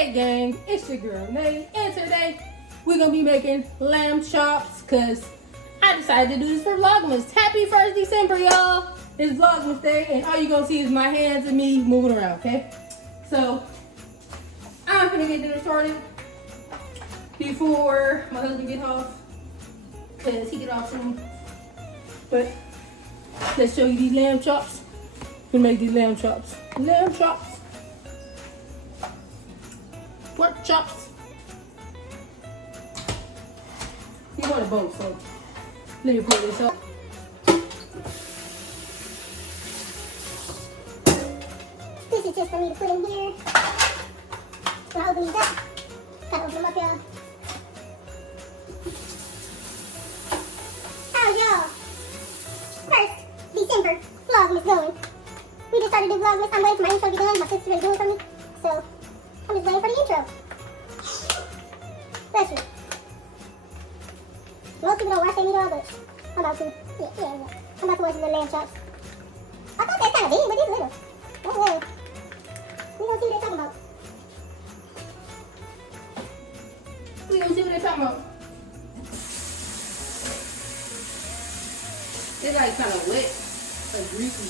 Hey gang, it's your girl Nay, and today we're gonna be making lamb chops because I decided to do this for Vlogmas. Happy 1st December, y'all! It's Vlogmas Day, and all you're gonna see is my hands and me moving around, okay? So, I'm gonna get dinner started before my husband gets off, because he get off soon. But, let's show you these lamb chops. We're gonna make these lamb chops. Lamb chops. Pork chops. You want it both, so let me pull this up. This is just for me to put in here. So I'll open these up. Gotta open them up, y'all. How's y'all 1st December Vlogmas going? We just started doing Vlogmas. I'm waiting for my intro to be done. My sister's already doing it for me. So I'm just waiting for the intro. Bless you. Most people don't watch their meat all, but I'm about to. Yeah. I'm about to watch the lamb chops. I thought they were kind of big, but these little. Oh well. We gonna see what they're talking about. We gonna see what they're talking about. They're like kind of wet, like greasy.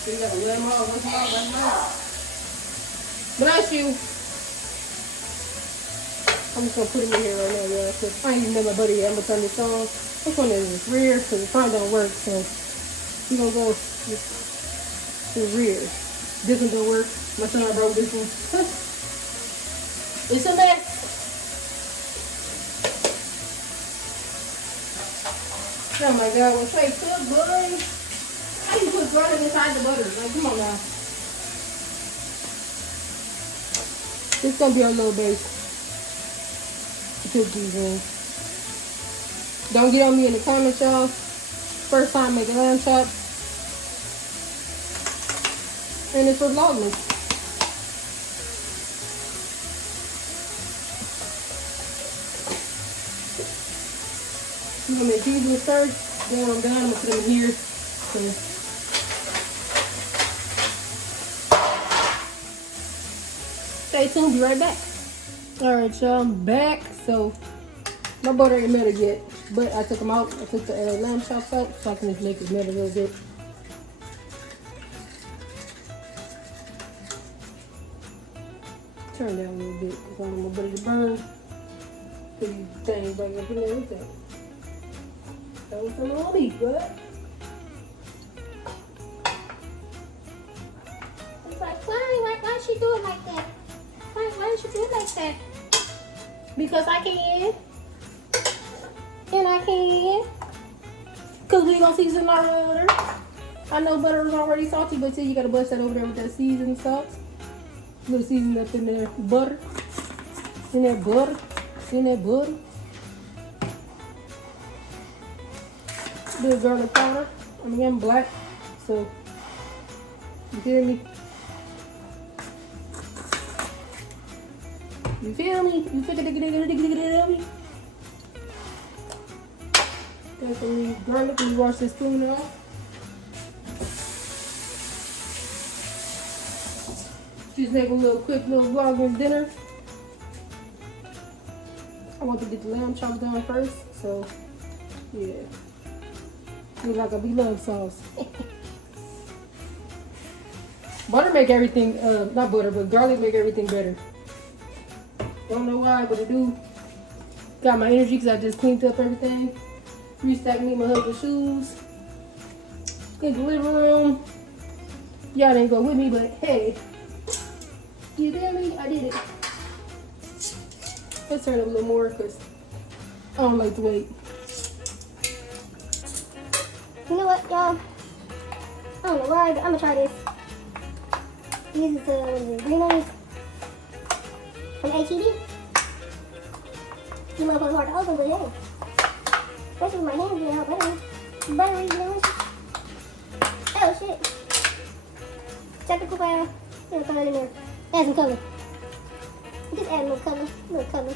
So you gotta wet them all, that's nice. Bless you. I'm just gonna put them in here right now, y'all, because I ain't even know my buddy yet. I'm gonna turn this on. This one is rear, because the front don't work, so we're gonna go with the rear. This one don't work. My son broke this one. It's a mess. Oh my God, when Trey cook, boy, how you put garlic inside the butter? Like, come on now. This is gonna be our little base. Put these in. Don't get on me in the comments, y'all. First time making lamb chops. And it's for Vlogmas. I'm gonna make these ones first. Then when I'm done, I'm gonna put them in here. So, stay tuned, be right back. Alright, y'all, I'm back. So, my butter ain't melted yet, but I took them out. I took the lamb chops out so I can just make it melt a little bit. Turn down a little bit because I don't want my butter to burn. Put these things back up in there. What's that? That was some on me, but It's like, why she do it like that? Why did she do it like that? because I can. And I can. Because we gonna season our butter. I know butter is already salty, but see, you gotta bust that over there with that seasoned salt. A little season up in there. Butter. In that butter. In that butter. Little garlic powder. I mean, I'm black, so you feel me? You feel me? You feel me? Got some garlic. We wash this spoon off. Just make a little quick little Vlogmas dinner. I want to get the lamb chops done first, so yeah. Look like a beloved sauce. Butter make everything, not butter, but garlic make everything better. Don't know why, but it do. Got my energy because I just cleaned up everything. Restacked me my husband's shoes. In the living room. Y'all didn't go with me, but hey. You feel me? I did it. Let's turn it up a little more because I don't like to wait. You know what, y'all? I don't know why, but I'm gonna try this. This is the green onions from HEB. You motherfuckers hard to open, but hey. Especially with my hands being all buttery, delicious. Oh shit. Technical fire. Throw it in there. Add some color. Just add a little color.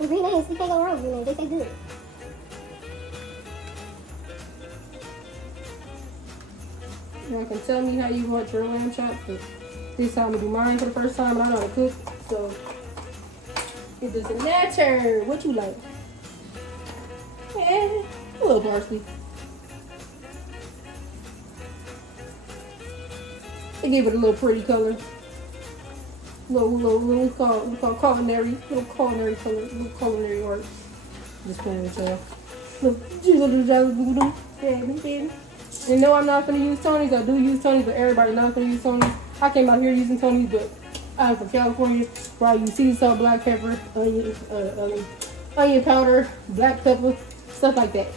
With green onions, you can't go wrong with green onions. They taste good. Y'all can tell me how you want your lamb chops, but this time to do mine for the first time. And I know how to cook, so it doesn't matter. What you like? Yeah, a little parsley. They give it a little pretty color. Little culinary color, little culinary art. Just playing with y'all. And no, I'm not gonna use Tony's. I do use Tony's, but everybody's not gonna use Tony's. I came out here using Tony's, but I'm from California, where I use sea salt, black pepper, onion powder, black pepper, stuff like that.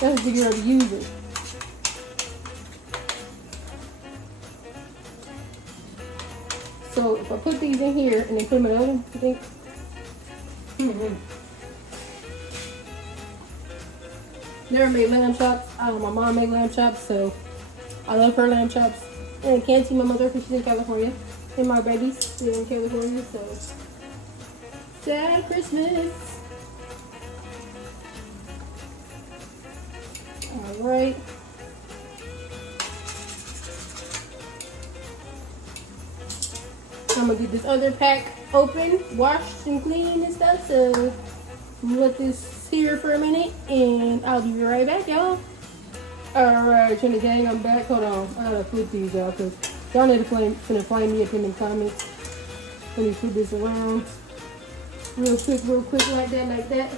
That's what you're gonna be using. So if I put these in here and then put them in the oven, you think? Never made lamb chops. My mom made lamb chops, so I love her lamb chops. And I can't see my mother because she's in California. And my babies, they're in California, so sad Christmas. Alright. I'm gonna get this other pack open, washed and clean and stuff, so let this here for a minute and I'll be right back, y'all. Alright, Trinity gang, I'm back. Hold on, I gotta flip these, y'all, because y'all need to flame me up in the comments. Let me flip this around real quick, like that.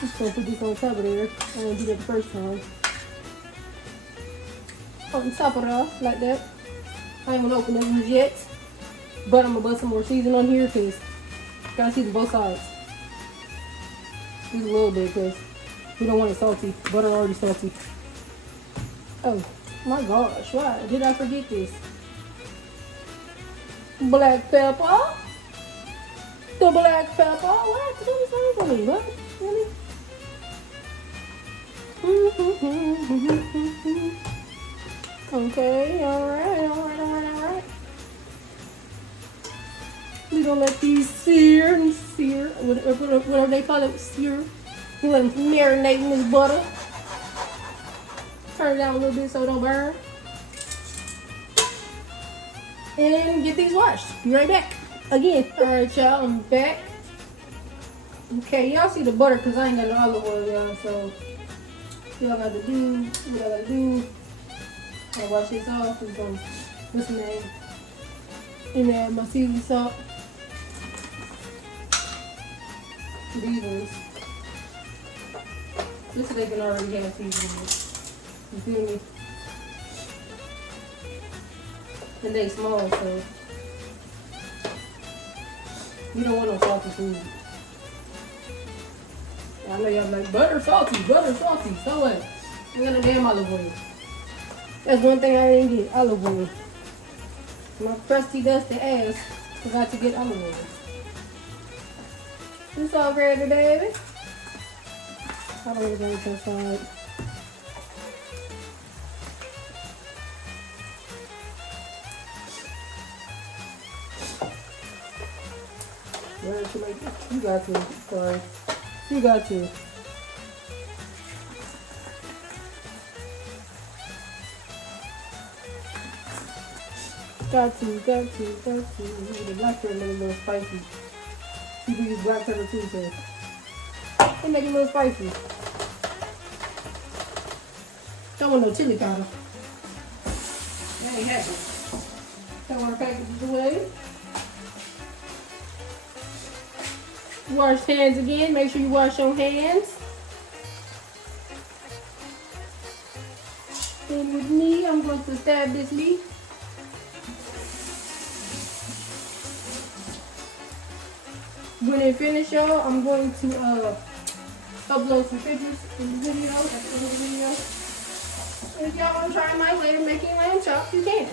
Just gonna put this on top of there. I didn't do that the first time. On top of it, like that. I ain't gonna open them yet, but I'm gonna bust some more seasoning on here because gotta season both sides. Just a little bit because we don't want it salty. Butter already salty. Oh my gosh, why did I forget this? Black pepper. The black pepper. What? Do this wrong for me? What? Really? Okay, alright. We gonna let these sear, whatever they call it, sear. We let them marinate in this butter. Turn it down a little bit so it don't burn. And get these washed. Be right back. Again. Alright, y'all, I'm back. Okay, y'all see the butter because I ain't got no olive oil, y'all, so y'all gotta do what I gotta do. I'll wash this off with some, what's the name? And add my seasoning salt. These ones. This they can already have seasoning. You feel me? And they small, so you don't want no salty food. I know y'all like butter salty. So what? I got a damn olive oil. That's one thing I didn't get, olive oil. My crusty dusty ass forgot to get olive oil. It's all ready, baby. I don't really go to the side. You got to, sorry. You got to. Got to. The black pepper make it a little spicy. You can use black pepper too, so they make it a little spicy. Don't want no chili powder. That ain't happy. Don't want to package it away. Wash hands again. Make sure you wash your hands. And with me, I'm going to stab this meat. When it finishes, y'all, I'm going to upload some pictures in the video, at the end of the video. And if y'all want to try my way of making lamb chops, you can.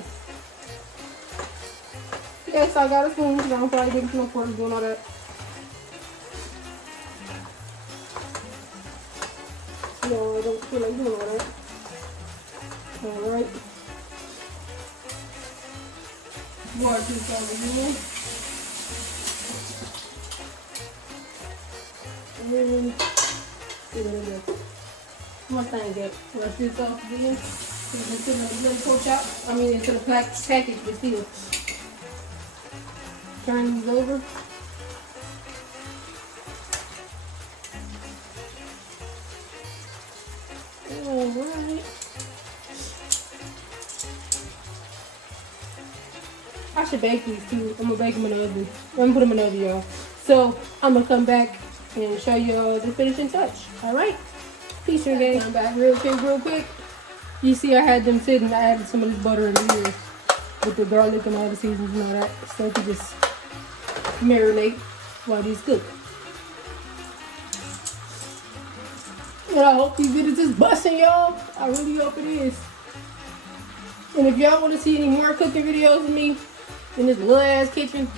Yes, I got a spoon, because I'm probably getting no fork doing all that. No, I don't feel like doing all that. Alright. Water this over here. And then, One thing that brush this off again. Just put the little coach out. I mean, into the package, but still. Turn these over. Alright. I should bake these too. I'm gonna bake them in the oven. I'm gonna put them in the oven, y'all. So I'm gonna come back and show you the finishing touch. Alright? Peace, your gang. I'm back real quick. You see I had them sitting. I added some of this butter in here with the garlic and all the seasons and all that. So to just marinate while these cook. And I hope these videos is busting, y'all. I really hope it is. And if y'all want to see any more cooking videos of me in this little ass kitchen,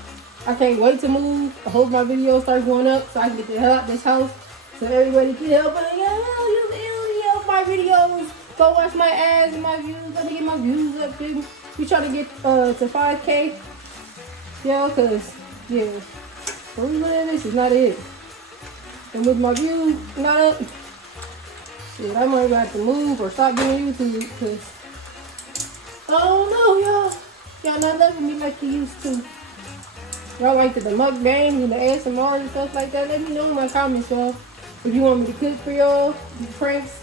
I can't wait to move. I hope my videos start going up so I can get the hell out of this house so everybody can help. You help my videos. Go watch my ads and my views. Let me get my views up, baby. We try to get to 5K. Yeah, cause yeah, where we live, this is not it. And with my views not up, shit, I might have to move or stop doing YouTube because I don't know, y'all. Y'all not loving me like you used to. Y'all like the mukbangs and the ASMR and stuff like that. Let me know in my comments, y'all. If you want me to cook for y'all, do pranks,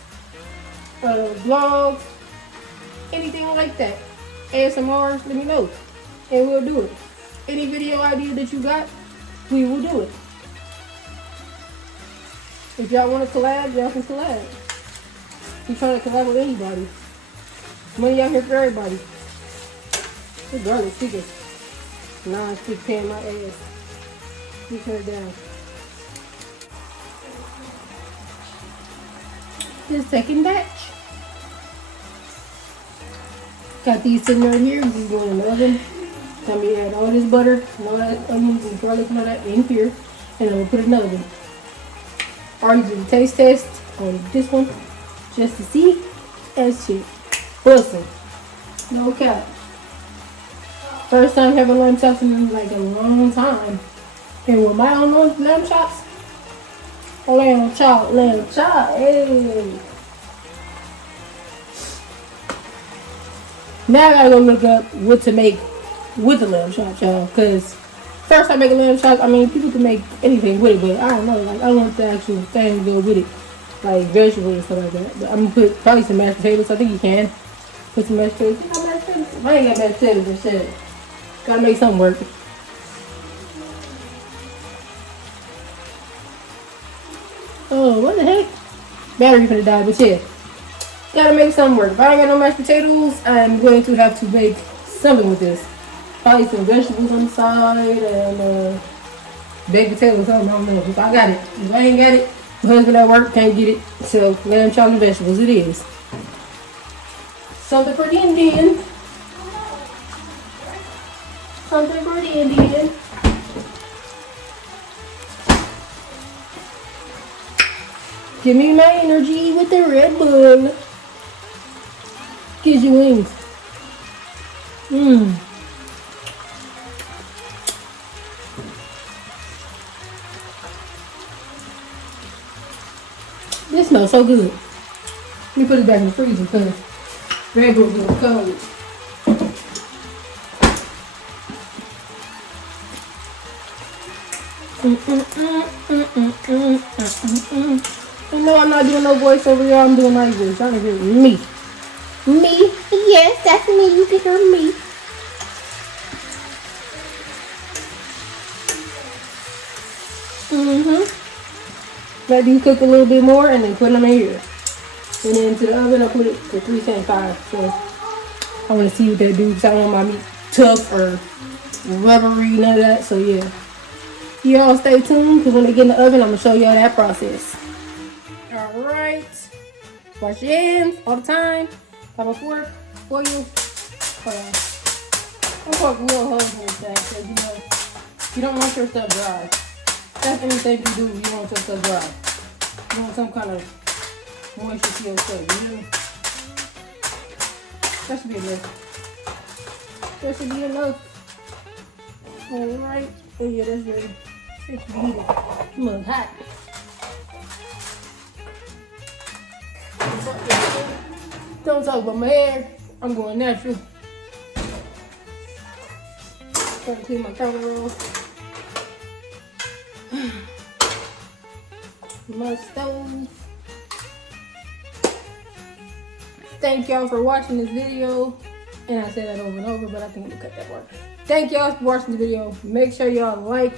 vlogs, anything like that. ASMRs, let me know. And we'll do it. Any video idea that you got, we will do it. If y'all want to collab, y'all can collab. We trying to collab with anybody. Money out here for everybody. This garlic chicken. Non-stick pan my ass. Just turn it down. The second batch. Got these sitting right here. These going in the oven. Let me add all this butter and all that onions and garlic and all that in here. And I'm going to put another one. I already did a taste test on this one. Just to see. That shit. Bussin'. No cap. First time having lamb chops in like a long time. And with my own lamb chops. Lamb chop, hey. Now I gotta go look up what to make with the lamb chop, y'all. Cause first I make a lamb chop, I mean people can make anything with it, but I don't know, like I want the actual thing to go with it. Like vegetables and stuff like that. But I'm gonna put probably some mashed potatoes. I think you can put some mashed potatoes. You got mashed potatoes? I ain't got mashed potatoes and shit. Gotta make something work. Oh, what the heck? Battery finna die, but yeah. Gotta make something work. If I ain't got no mashed potatoes, I'm going to have to make something with this. Probably some vegetables on the side and baked potatoes or something. I don't know. If I got it. If I ain't got it, my husband at work can't get it. So lamb chop and vegetables it is. Something for the Indian. Something for the Indian. Give me my energy with the Red Bull. Gives you wings. This smells so good. Let me put it back in the freezer because Red Bull's getting cold. No, I'm not doing no voiceover, y'all. I'm doing like this. Y'all can hear me. Me? Yes, that's me. You can hear me. Let these cook a little bit more and then put them in here. And then to the oven, I put it to 375. So I want to see what that do because I don't want my meat tough or rubbery, none of that. So yeah. Y'all stay tuned because when they get in the oven, I'm going to show y'all that process. Alright. Wash your hands all the time. Have a fork for you. I'm talking real hard with that because you know, you don't want your stuff dry. That's anything you do, you want your stuff dry. You want some kind of moisture to your stuff, you know? That should be enough. That should be enough. Alright. Oh yeah, that's ready. It's really hot. Don't talk about my hair. I'm going natural. Trying to clean my counter off. My stove. Thank y'all for watching this video. And I say that over and over, but I think I'm gonna cut that part. Thank y'all for watching the video. Make sure y'all like,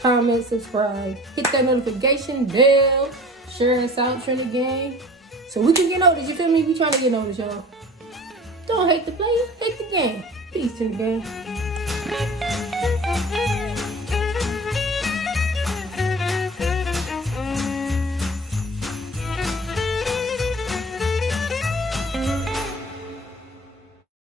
comment, subscribe, hit that notification bell, share us out, share the game, so we can get noticed. You feel me? We trying to get noticed, y'all. Don't hate the player, hate the game. Peace to the game.